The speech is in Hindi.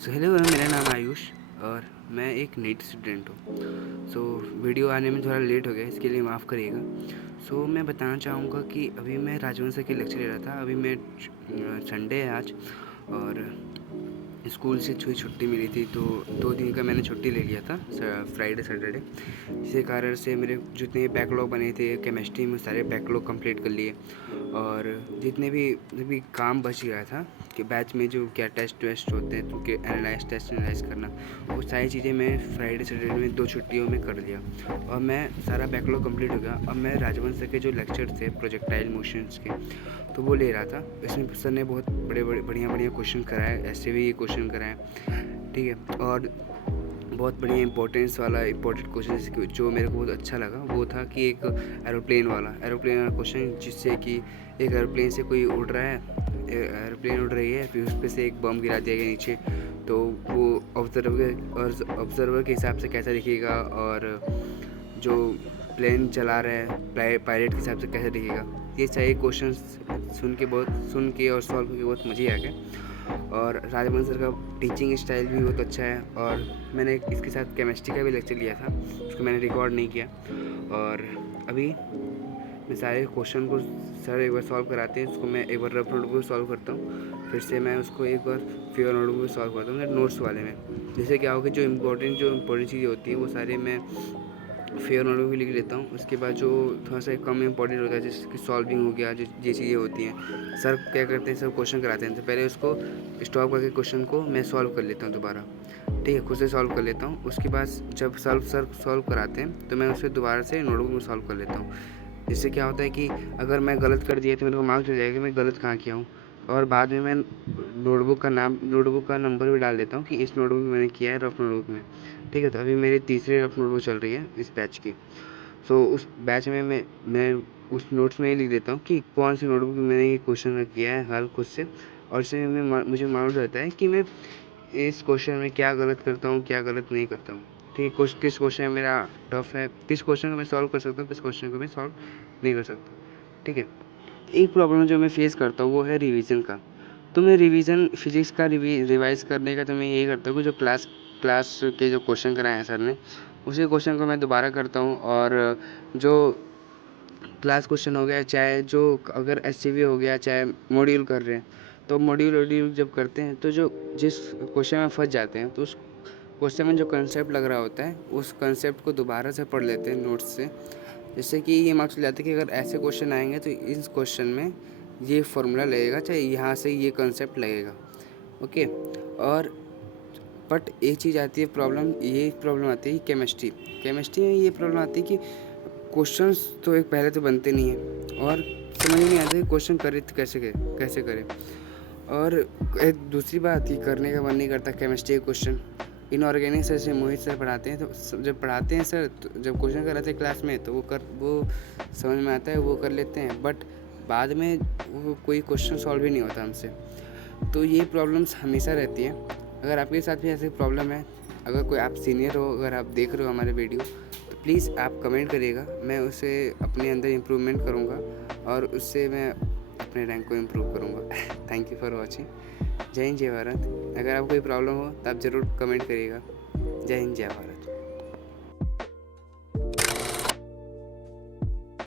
सो हेलो, मेरा नाम आयुष और मैं एक नीट स्टूडेंट हूँ। सो वीडियो आने में थोड़ा लेट हो गया, इसके लिए माफ़ करिएगा। सो मैं बताना चाहूँगा कि अभी मैं राजवंश सर के लेक्चर ले रहा था। अभी मैं संडे है आज और स्कूल से छुट्टी मिली थी, तो 2 दिन का मैंने छुट्टी ले लिया था, फ्राइडे सैटरडे। जिसके कारण से मेरे जितने बैकलॉग बने थे केमिस्ट्री में सारे बैकलॉग कंप्लीट कर लिए। और जितने भी काम बच गया था कि बैच में जो क्या टेस्ट वेस्ट होते हैं, तो टेस्ट एनालाइज करना, वो सारी चीज़ें मैं फ्राइडे सैटरडे में 2 छुट्टियों में कर लिया और मैं सारा बैकलॉग कंप्लीट हो गया। अब मैं राजवंश सर के जो लेक्चर थे प्रोजेक्टाइल मोशंस के, तो वो ले रहा था। इसमें सर ने बहुत बढ़िया क्वेश्चन कराए, ऐसे भी ये क्वेश्चन कराए, ठीक है। और बहुत बढ़िया इंपॉर्टेंट क्वेश्चन जो मेरे को बहुत अच्छा लगा वो था कि एक एरोप्लेन वाला क्वेश्चन, जिससे कि एक एरोप्लेन से कोई उड़ रहा है, एरोप्लेन उड़ रही है, फिर उस पर से एक बम गिरा दिया गया नीचे, तो वो ऑब्जर्वर के हिसाब से कैसा दिखेगा और जो प्लेन चला रहा है पायलट के हिसाब से कैसा दिखेगा। ये सारे क्वेश्चन सुन के और सॉल्व करके बहुत मज़े आ गए। और राजमन सर का टीचिंग स्टाइल भी बहुत अच्छा है। और मैंने इसके साथ केमिस्ट्री का भी लेक्चर लिया था, उसको मैंने रिकॉर्ड नहीं किया। और अभी मैं सारे क्वेश्चन को सर एक बार सॉल्व कराते हैं, उसको मैं एक बार रफ नोटबुक में सॉल्व करता हूँ, फिर से मैं उसको एक बार फेयर नोटबुक में सॉल्व करता हूँ, नोट्स वाले में। जैसे क्या होगा, जो इम्पोर्टेंट चीज़ें होती हैं वो सारे मैं फेयर नोटबुक भी लिख लेता हूँ। उसके बाद जो थोड़ा सा कम इम्पोर्टेंट होता है, जैसे कि सॉल्विंग हो गया, जो ये चीज़ें होती हैं, सर क्या करते हैं, सब क्वेश्चन कराते हैं तो पहले उसको स्टॉप करके क्वेश्चन को मैं सॉल्व कर लेता हूँ दोबारा, ठीक है, खुद से सॉल्व कर लेता हूँ। उसके बाद जब सर सॉल्व कराते हैं तो मैं उसे दोबारा से नोटबुक में सॉल्व कर लेता हूँ। इससे क्या होता है कि अगर मैं गलत कर दिया तो मेरे को मार्क्स मिल जाएगा कि मैं गलत कहाँ किया हूँ। और बाद में मैं नोटबुक का नंबर भी डाल देता हूँ कि इस नोटबुक में मैंने किया है, रफ नोटबुक में, ठीक है। तो अभी मेरी तीसरी रफ नोटबुक चल रही है इस बैच की। सो उस बैच में मैं उस नोट्स में ही लिख देता हूँ कि कौन सी नोटबुक में मैंने ये क्वेश्चन किया है हल खुद से। और इससे मुझे मालूम रहता है कि मैं इस क्वेश्चन में क्या गलत करता हूँ, क्या गलत नहीं करता हूँ, ठीक है। किस क्वेश्चन में मेरा टफ है, किस क्वेश्चन को मैं सॉल्व कर सकता हूँ, किस क्वेश्चन को मैं सॉल्व नहीं कर सकता, ठीक है। एक प्रॉब्लम जो मैं फेस करता हूँ वो है रिवीजन का। तो मैं रिवीजन फिजिक्स का रिवाइज करने का तो मैं यही करता हूँ कि जो क्लास के जो क्वेश्चन कराए हैं सर ने, उसी क्वेश्चन को मैं दोबारा करता हूँ। और जो क्लास क्वेश्चन हो गया, चाहे जो अगर एससीवी हो गया, चाहे मॉड्यूल कर रहे हैं, तो मॉड्यूल जब करते हैं तो जो जिस क्वेश्चन में फंस जाते हैं, तो उस क्वेश्चन में जो कंसेप्ट लग रहा होता है उस कंसेप्ट को दोबारा से पढ़ लेते हैं नोट्स से। जिससे कि ये मार्क्स मिल जाता है कि अगर ऐसे क्वेश्चन आएंगे तो इस क्वेश्चन में ये फार्मूला लगेगा, चाहे यहाँ से ये कंसेप्ट लगेगा, ओके। और बट एक चीज़ आती है प्रॉब्लम आती है केमिस्ट्री में ये प्रॉब्लम आती है कि क्वेश्चंस तो एक पहले तो बनते नहीं हैं और समझ नहीं आता कि क्वेश्चन करे तो कैसे करें। और एक दूसरी बात कि करने का मन नहीं करता केमिस्ट्री के क्वेश्चन। इनऑर्गेनिक सर से मोहित सर पढ़ाते हैं, तो जब पढ़ाते हैं सर, तो जब क्वेश्चन कराते हैं क्लास में तो वो समझ में आता है, वो कर लेते हैं, बट बाद में वो कोई क्वेश्चन सॉल्व ही नहीं होता हमसे। तो ये प्रॉब्लम्स हमेशा रहती है। अगर आपके साथ भी ऐसी प्रॉब्लम है, अगर कोई आप सीनियर हो, अगर आप देख रहे हो हमारे वीडियो, तो प्लीज़ आप कमेंट करिएगा, मैं उसे अपने अंदर इम्प्रूवमेंट करूँगा और उससे मैं अपने रैंक को इम्प्रूव करूँगा। Thank you for watching. जय हिंद, जय भारत। अगर आपको कोई प्रॉब्लम हो तो आप ज़रूर कमेंट करिएगा। जय हिंद, जय भारत।